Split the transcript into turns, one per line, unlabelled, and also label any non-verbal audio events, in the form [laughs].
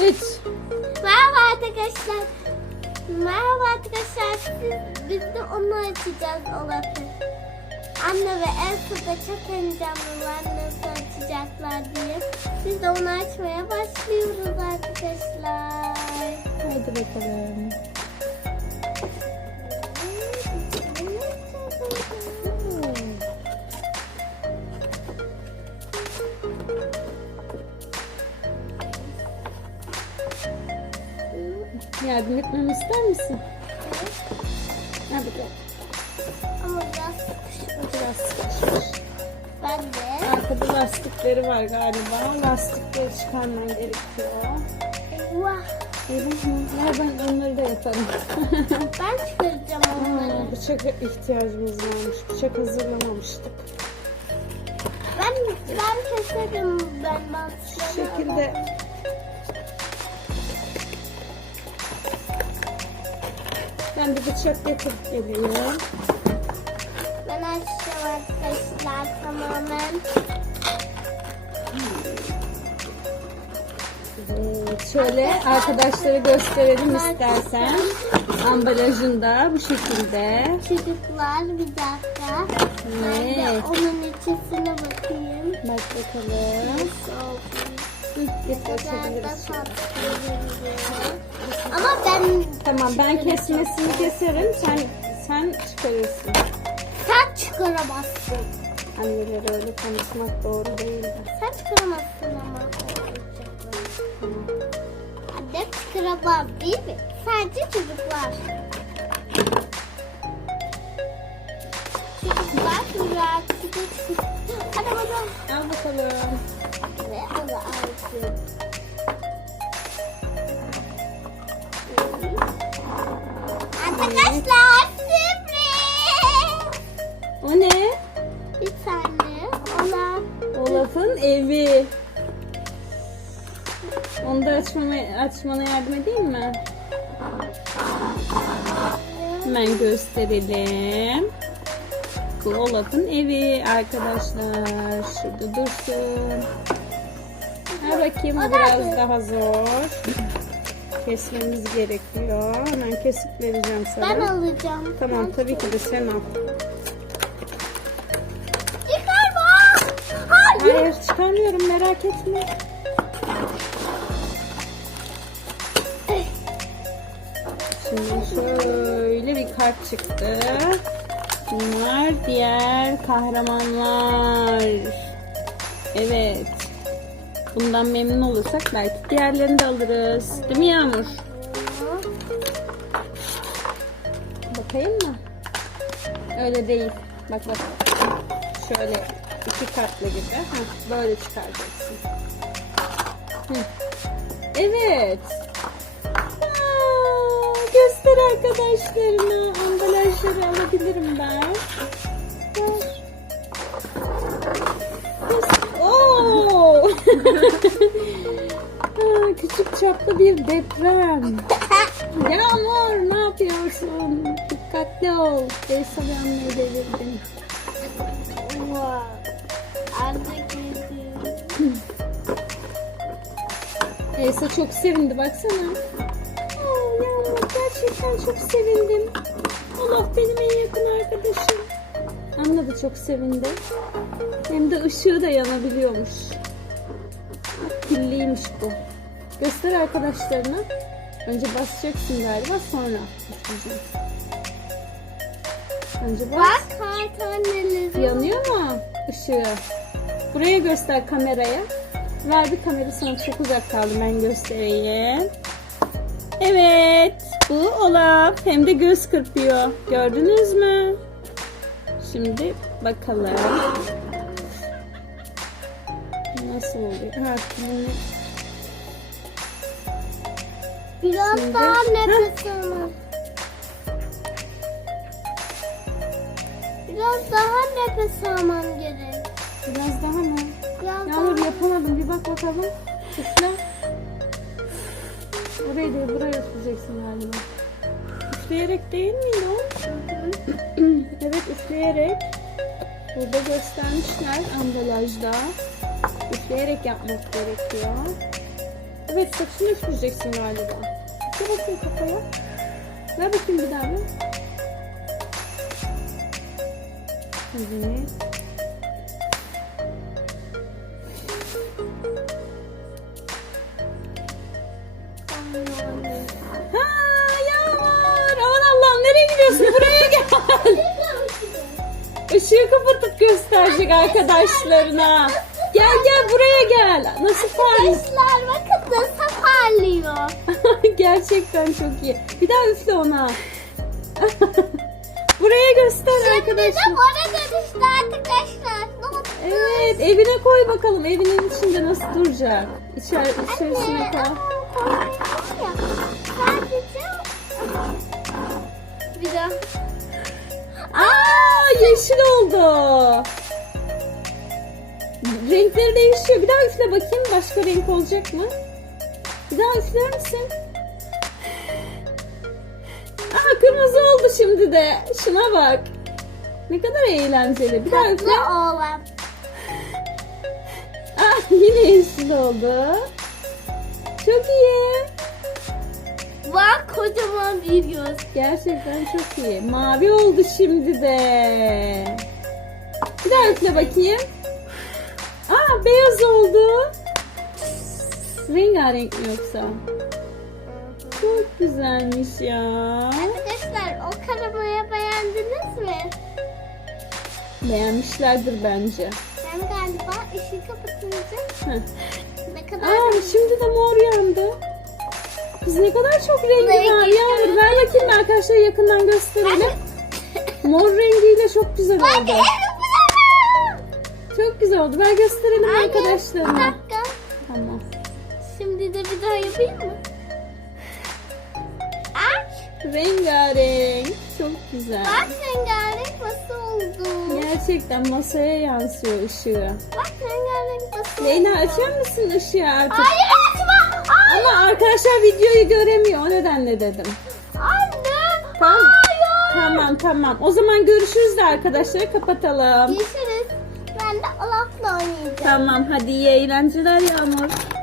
3.
Merhaba arkadaşlar. Merhaba arkadaşlar. Siz, biz de onu açacağız Olaf'ı. Anne ve Elsa da çok heyecanlılar nasıl açacaklar diye. Biz de onu açmaya başlıyoruz arkadaşlar.
Hadi bakalım. Yardım etmemi ister misin? Hadi bakalım.
Ama biraz sıkışmış.
Biraz sıkışmış.
Ben de.
Arkada lastikleri var galiba. Lastikleri çıkarman gerekiyor.
Eyvah.
Ver ben onları da yaparım. [laughs]
Ben çıkaracağım onları.
Aa, bıçak ihtiyacımız varmış. Bıçak hazırlamamıştık.
Ben ben keserim ben
Şu
bantları.
şekilde ben bir bıçak getirip geliyorum.
Ben açacağım arkadaşlar tamamen.
Evet, şöyle arkadaşlara gösterelim istersen. Ambalajında bu şekilde.
Çocuklar bir dakika. Ben de
Evet.
onun içerisine bakayım.
Bak bakalım.
Nasıl oldu? Ama ben
Tamam ben kesmesini keserim. Sen sen çıkarırsın.
sen çıkaramazsın.
Anneler öyle konuşmak doğru değil.
Sen çıkaramazsın ama. Annem çıkaramaz değil mi? Sadece çocuklar. Çocuklar rahatsız. Hadi bakalım.
Al bakalım.
Arkadaşlar sürpriz.
O ne?
Bir tane ona
Olaf'ın evi. Onu da açmama, açmana yardım edeyim mi? Hemen gösterelim. Bu Olaf'ın evi arkadaşlar. Şurada dursun. Bu biraz daha zor. Kesmemiz gerekiyor. Hemen kesip vereceğim sana.
ben alacağım.
Tamam tabii ki de sen al.
Çıkarma. Hayır.
Hayır çıkarmıyorum merak etme. Şimdi şöyle bir kart çıktı. Bunlar diğer kahramanlar. Evet. Bundan memnun olursak belki diğerlerini de alırız. Değil mi Yağmur? Bakayım mı? Öyle değil. Bak bak. Şöyle iki katlı gibi. Böyle çıkaracaksın. Evet. Göster arkadaşlarına. Ambalajları alabilirim ben. Ver. Aa, küçük çaplı bir deprem. Yağmur ne yapıyorsun? Dikkatli ol. Beysa bir.
Artık yedim.
Elsa çok sevindi baksana. Aa, Yağmur gerçekten çok sevindim. Allah benim en yakın arkadaşım. Anne de çok sevindi. Hem de ışığı da yanabiliyormuş. Bak, Pilliymiş bu. Göster arkadaşlarına. Önce basacaksın galiba sonra üfleyeceksin. Önce bas.
Bak kart anneleri.
Yanıyor mu ışığı? Buraya göster kameraya. Ver bir kamera sana çok uzak kaldı ben göstereyim. Evet bu Olaf hem de göz kırpıyor. Gördünüz mü? Şimdi bakalım. Nasıl oluyor? Ha,
Biraz
Şimdi-
daha
Ha.
nefes alın. Biraz daha nefes almam gerek.
biraz daha mı?
Biraz
Yağmur
daha.
yapamadım. Bir bak bakalım. Üfle. Oraya değil, buraya üfleyeceksin galiba. Üfleyerek değil miydi o? evet, üfleyerek. Burada göstermişler ambalajda. Üfleyerek yapmak gerekiyor. Evet saçını üfleyeceksin galiba. Dur bakayım kafaya. Ver bakayım bir daha bir. Buraya gel. Işığı kapatıp gösterecek arkadaşlarına. Gel gel buraya gel. Nasıl parlıyor?
Arkadaşlar bakın nasıl parlıyor. [laughs]
Gerçekten çok iyi. Bir daha üfle ona. [laughs] buraya göster
Şimdi de
arkadaşlar.
bana dönüştü arkadaşlar. Ne oldu?
Evet evine koy bakalım. Evinin içinde nasıl duracak? İçer, içerisine koy.
Bir daha.
Aa yeşil oldu. Renkleri değişiyor. Bir daha üfle bakayım. Başka renk olacak mı? Bir daha üfler misin? Aa kırmızı oldu şimdi de. Şuna bak. Ne kadar eğlenceli. Bir daha üfle.
Oğlan.
Ah yine yeşil oldu. Çok iyi.
Bak kocaman bir göz.
Gerçekten çok iyi. Mavi oldu şimdi de. Bir daha üfle bakayım. Aa beyaz oldu. Rengarenk mi yoksa? Çok güzelmiş ya.
Arkadaşlar o karamayı beğendiniz mi?
Beğenmişlerdir bence.
Ben galiba ışığı kapatınca ne kadar
Aa şimdi de mor yandı. Kız ne kadar çok rengi var Yağmur. Ver bakayım arkadaşlar yakından gösterelim. Mor rengiyle çok güzel oldu. Çok güzel oldu. Ver gösterelim
Anne,
arkadaşlarına.
Bir dakika.
Tamam.
Şimdi de bir daha yapayım mı? Aç.
Rengarenk. Çok güzel.
Bak rengarenk nasıl oldu?
Gerçekten masaya yansıyor ışığı.
Bak rengarenk nasıl
Leyla
oldu?
açar mısın ışığı artık?
Hayır açma. Hayır.
Ama arkadaşlar videoyu göremiyor. O nedenle dedim.
Anne.
Tamam.
Hayır.
Tamam tamam. O zaman görüşürüz de arkadaşlar. Kapatalım.
Görüşürüz. Oynayacağım.
Tamam hadi iyi eğlenceler Yağmur.